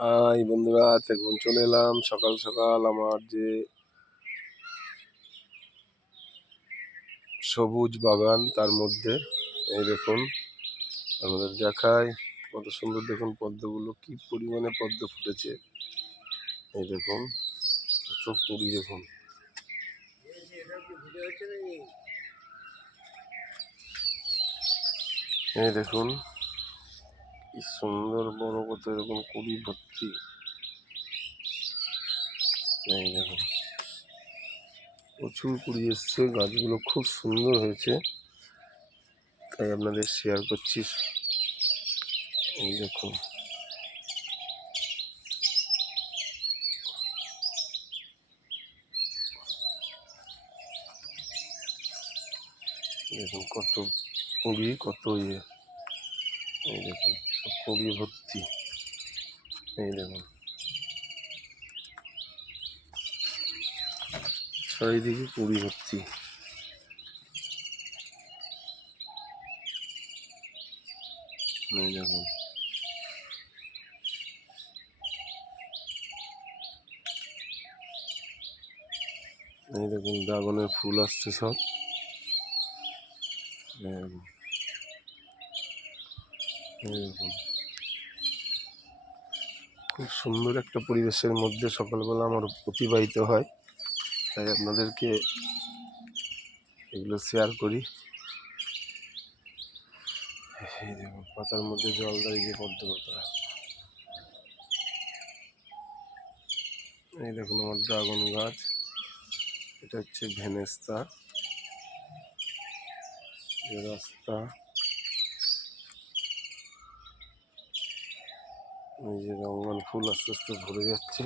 বন্ধুরা, দেখুন চলে এলাম সকাল সকাল আমার যে সবুজ বাগান তার মধ্যে। এই দেখুন আমাদের দেখায় কত সুন্দর, দেখুন পদ্মগুলো কি পরিমাণে পদ্ম ফুটেছে। এই দেখুন কত কুড়ি, দেখুন এই দেখুন কি সুন্দর বড় কত এরকম কুড়ি ভর্তি। এই দেখুন প্রচুর কুড়ি এসছে, গাছগুলো খুব সুন্দর হয়েছে, তাই আপনাদের শেয়ার করছি। এই দেখুন দেখুন কত কুড়ি, কত ইয়ে। এই দেখুন সব কুড়ি ভর্তি। এই দেখুন চারিদিকে কুড়ি ভর্তি। এই দেখুন এই দেখুন ড্রাগনের ফুল আসছে সব। এই দেখুন খুব সুন্দর একটা পরিবেশের মধ্যে সকালবেলা আমার অতিবাহিত হয়, তাই আপনাদেরকে এগুলো শেয়ার করি। এই দেখুন পাতার মধ্যে জল দাঁড়িয়ে পদ্ম পাতা। এই দেখুন আমার ড্রাগন গাছ, এটা হচ্ছে ভেনেস্তা। রাস্তা, এই যে রঙিন ফুল আস্তে আস্তে ভরে যাচ্ছে।